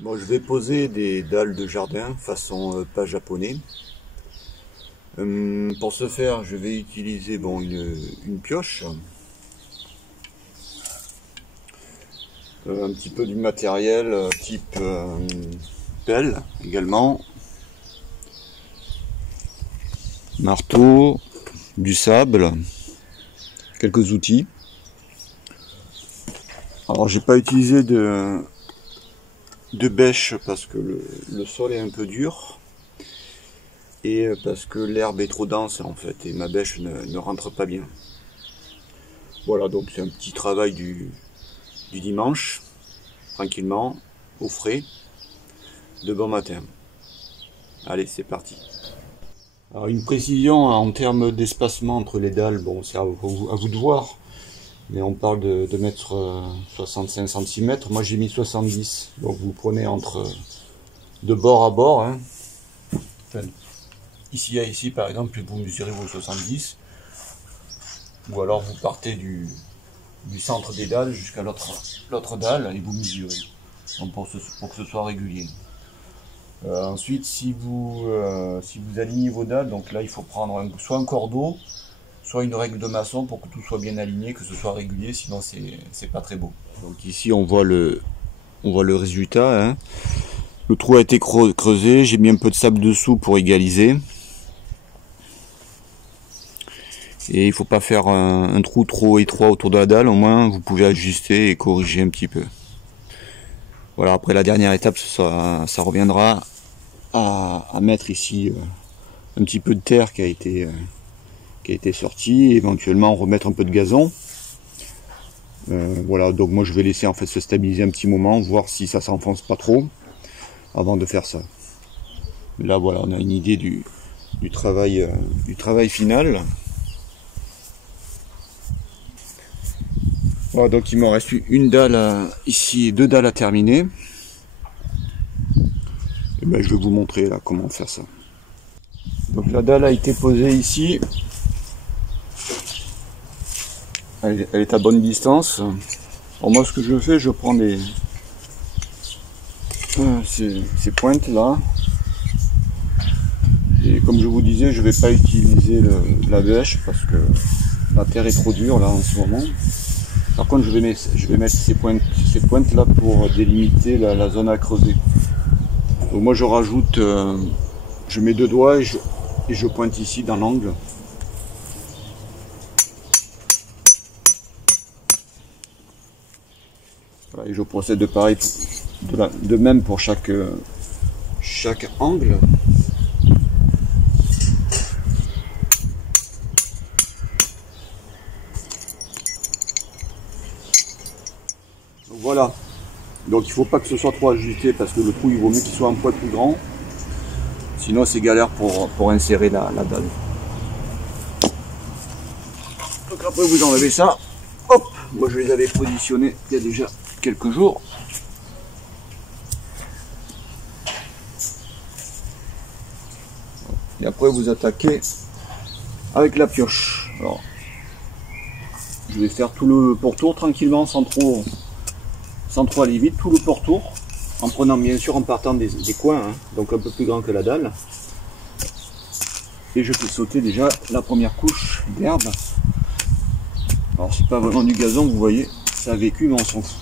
Bon, je vais poser des dalles de jardin façon pas japonais. Pour ce faire, je vais utiliser une pioche, un petit peu du matériel type pelle également, marteau, du sable, quelques outils. Alors j'ai pas utilisé de bêche parce que le sol est un peu dur et parce que l'herbe est trop dense en fait et ma bêche ne rentre pas bien. Voilà, donc c'est un petit travail du dimanche, tranquillement, au frais, de bon matin. Allez, c'est parti. Alors une précision en termes d'espacement entre les dalles, bon c'est à vous de voir, mais on parle de mettre 65 cm, moi j'ai mis 70, donc vous prenez entre de bord à bord, hein. Enfin, ici à ici par exemple, vous mesurez vos 70, ou alors vous partez du centre des dalles jusqu'à l'autre dalle et vous mesurez, donc pour que ce soit régulier. Ensuite, si vous alignez vos dalles, donc là il faut prendre soit un cordeau, soit une règle de maçon pour que tout soit bien aligné, que ce soit régulier, sinon c'est pas très beau. Donc ici on voit le résultat, hein. Le trou a été creusé, j'ai mis un peu de sable dessous pour égaliser. Et il faut pas faire un trou trop étroit autour de la dalle, au moins vous pouvez ajuster et corriger un petit peu. Voilà, après la dernière étape, ça reviendra à mettre ici un petit peu de terre qui a été sortie, éventuellement remettre un peu de gazon. Voilà, donc moi je vais laisser en fait se stabiliser un petit moment, voir si ça s'enfonce pas trop avant de faire ça. Mais là voilà, on a une idée du travail final. Voilà, donc il m'en reste une dalle ici, deux dalles à terminer. Et ben, je vais vous montrer là comment faire ça. Donc la dalle a été posée ici. Elle est à bonne distance. Alors moi ce que je fais, je prends ces pointes là. Et comme je vous disais, je vais pas utiliser la bêche parce que la terre est trop dure là en ce moment. Par contre, je vais mettre ces pointes là pour délimiter la zone à creuser. Donc moi je rajoute, je mets deux doigts et je pointe ici dans l'angle. Voilà, et je procède de pareil, de même pour chaque angle. Voilà, donc il ne faut pas que ce soit trop ajusté parce que le trou il vaut mieux qu'il soit un poil plus grand, sinon c'est galère pour insérer la dalle. Donc après vous enlevez ça, hop, moi je les avais positionnés il y a déjà quelques jours. Et après vous attaquez avec la pioche. Alors, je vais faire tout le pourtour tranquillement sans trop aller vite, tout le pourtour, en prenant bien sûr en partant des coins, hein, donc un peu plus grand que la dalle. Et je fais sauter déjà la première couche d'herbe. Alors c'est pas vraiment du gazon, vous voyez, ça a vécu mais on s'en fout.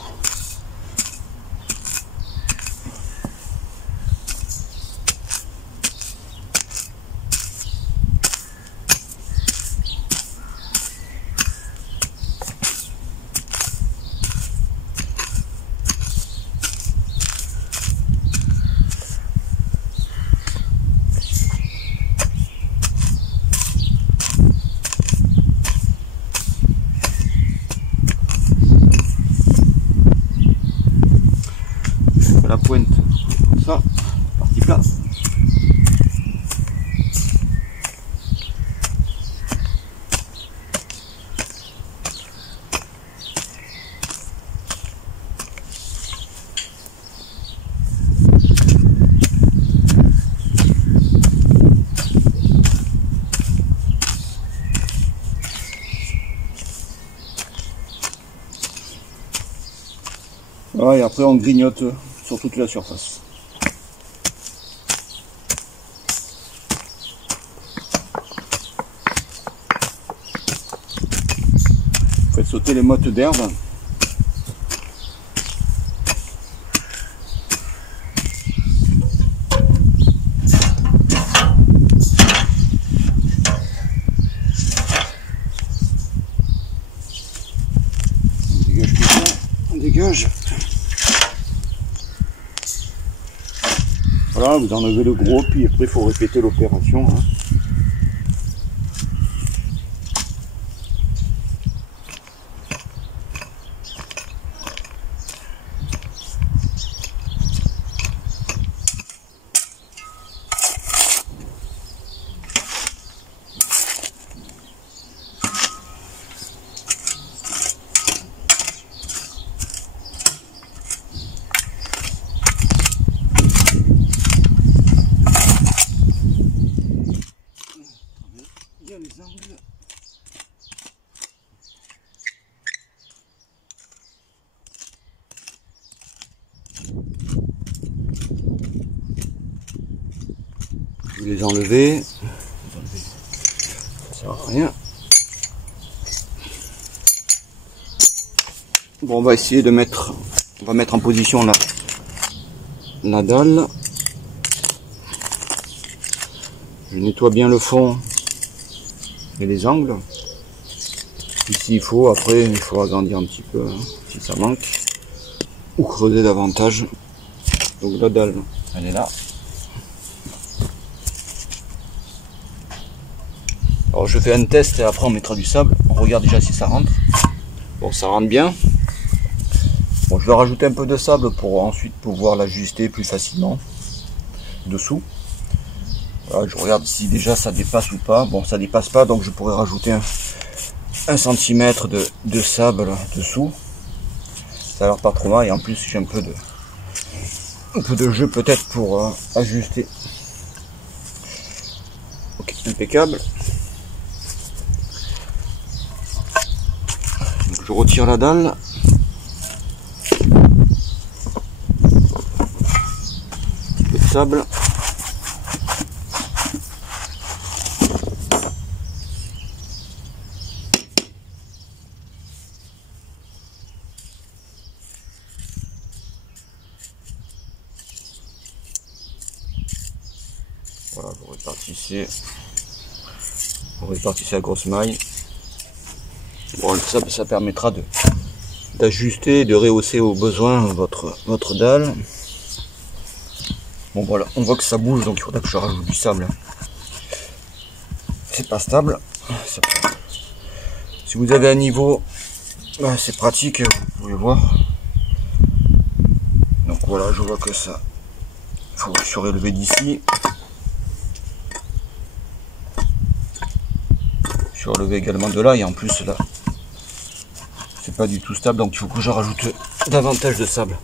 La pointe comme ça, partie plat. Voilà, et après on grignote sur toute la surface. Faites sauter les mottes d'herbe. Dégage. Voilà, vous enlevez le gros, puis après il faut répéter l'opération. Hein. Les angles. Vous les enlevez. Ça sert à rien. Bon, on va essayer de mettre. On va mettre en position la dalle. Je nettoie bien le fond et les angles. Puis s'il faut, après il faut agrandir un petit peu hein, si ça manque, ou creuser davantage. Donc la dalle, elle est là. Alors je fais un test et après on mettra du sable. On regarde déjà si ça rentre. Bon, ça rentre bien. Bon, je vais rajouter un peu de sable pour ensuite pouvoir l'ajuster plus facilement dessous. Voilà, je regarde si déjà ça dépasse ou pas. Bon, ça dépasse pas, donc je pourrais rajouter un centimètre de sable dessous. Ça a l'air pas trop mal, et en plus j'ai un peu de jeu peut-être pour ajuster. Ok, impeccable. Donc je retire la dalle. Un peu de sable. Voilà, vous répartissez à grosse maille. Bon, ça permettra d'ajuster, de rehausser au besoin votre dalle. Bon voilà, on voit que ça bouge, donc il faudra que je rajoute du sable. C'est pas stable. Si vous avez un niveau, ben, c'est pratique, vous pouvez voir. Donc voilà, je vois que ça, faut surélever d'ici. Surélever également de là, et en plus là, c'est pas du tout stable, donc il faut que je rajoute davantage de sable.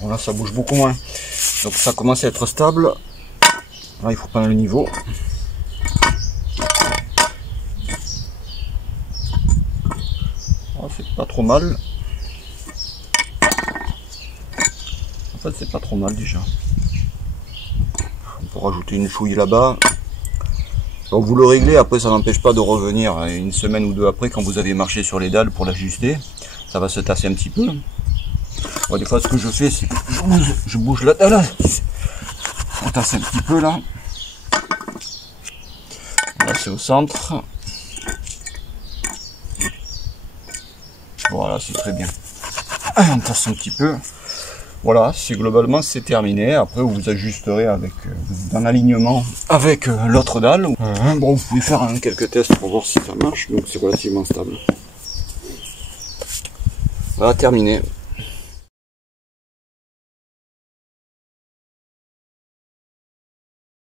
Voilà, ça bouge beaucoup moins. Donc ça commence à être stable. Là, il faut prendre le niveau. Oh, c'est pas trop mal. En fait, c'est pas trop mal déjà. On peut rajouter une chouille là-bas. Donc vous le réglez, après ça n'empêche pas de revenir une semaine ou deux après quand vous avez marché sur les dalles pour l'ajuster. Ça va se tasser un petit peu. Bon, des fois ce que je fais c'est que je bouge la dalle. On tasse un petit peu là. Là c'est au centre. Voilà, c'est très bien. On tasse un petit peu. Voilà, c'est globalement c'est terminé. Après vous ajusterez avec dans l'alignement avec l'autre dalle. Bon, vous pouvez faire quelques tests pour voir si ça marche. Donc c'est relativement stable. Voilà, terminé.